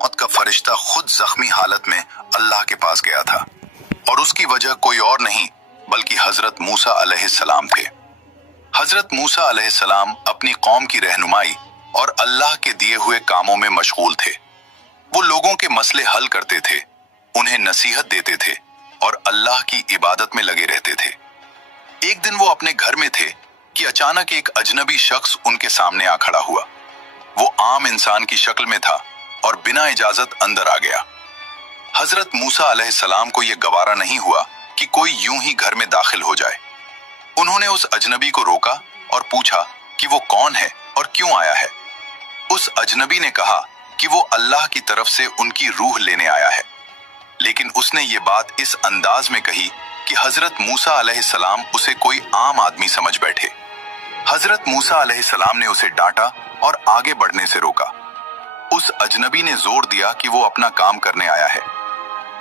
मौत का फरिश्ता खुद जख्मी हालत में अल्लाह के पास गया था, और उसकी वजह कोई और नहीं बल्कि हजरत मूसा अलैहिस्सलाम थे। हजरत मूसा अलैहिस्सलाम अपनी कौम की रहनुमाई और अल्लाह के दिए हुए कामों में मशगूल थे। वो लोगों के मसले हल करते थे, उन्हें नसीहत देते थे और अल्लाह की इबादत में लगे रहते थे। एक दिन वो अपने घर में थे कि अचानक एक अजनबी शख्स उनके सामने आ खड़ा हुआ। वो आम इंसान की शक्ल में था और बिना इजाजत अंदर आ गया। हजरत मूसा अलैहिस्सलाम को यह गवारा नहीं हुआ कि कोई यूं ही घर में दाखिल हो जाए। उन्होंने उस अजनबी को रोका और पूछा कि वो कौन है और क्यों आया है। उस अजनबी ने कहा कि वो अल्लाह की तरफ से उनकी रूह लेने आया है, लेकिन उसने ये बात इस अंदाज में कही कि हजरत मूसा अलैहिस्सलाम उसे कोई आम आदमी समझ बैठे। हजरत मूसा अलैहिस्सलाम ने उसे डांटा और आगे बढ़ने से रोका। उस अजनबी ने जोर दिया कि वो अपना काम करने आया है।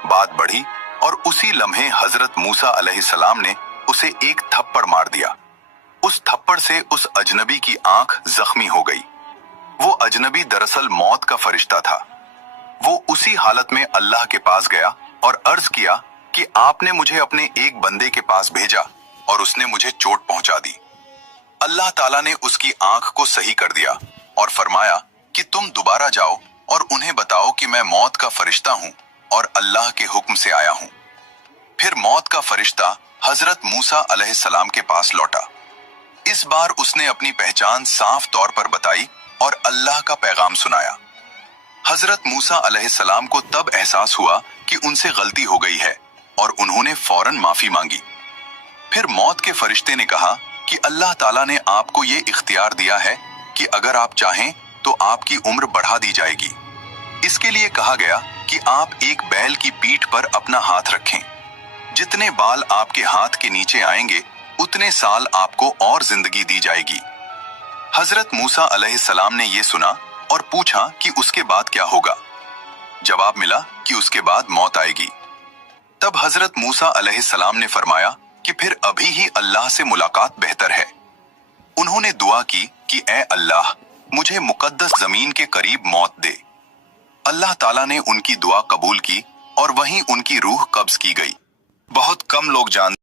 बात बढ़ी और उसी लम्हे हजरत मूसा अलैहिस्सलाम ने उसे एक थप्पड़ मार दिया। उस थप्पड़ से उस अजनबी की आंख जख्मी हो गई। वो अजनबी दरअसल मौत का फरिश्ता था। वो उसी हालत में अल्लाह के पास गया और अर्ज किया कि आपने मुझे अपने एक बंदे के पास भेजा और उसने मुझे चोट पहुंचा दी। अल्लाह ताला ने उसकी आंख को सही कर दिया और फरमाया कि तुम दोबारा जाओ और उन्हें बताओ कि मैं मौत का फरिश्ता हूं और अल्लाह के हुक्म से आया हूं। फिर मौत का फरिश्ता हजरत मूसा अलैहिस्सलाम के पास लौटा। इस बार उसने अपनी पहचान साफ तौर पर बताई और अल्लाह का पैगाम सुनाया। हजरत मूसा अलैहिस्सलाम को तब एहसास हुआ कि उनसे गलती हो गई है और उन्होंने फौरन माफी मांगी। फिर मौत के फरिश्ते ने कहा कि अल्लाह ताला ने आपको ये इख्तियार दिया है कि अगर आप चाहें तो आपकी उम्र बढ़ा दी जाएगी। इसके लिए कहा गया कि आप एक बैल की पीठ पर अपना हाथ रखें। जितने बाल आपके हाथ के नीचे आएंगे उतने साल आपको और जिंदगी दी जाएगी। हजरत मूसा अलैहिस्सलाम ने यह सुना और पूछा कि उसके बाद क्या होगा। जवाब मिला कि उसके बाद मौत आएगी। तब हजरत मूसा अलैहिस्सलाम ने फरमाया कि फिर अभी ही अल्लाह से मुलाकात बेहतर है। उन्होंने दुआ की कि ऐ अल्लाह, मुझे मुकद्दस जमीन के करीब मौत दे। अल्लाह ताला ने उनकी दुआ कबूल की और वहीं उनकी रूह कब्ज की गई। बहुत कम लोग जानते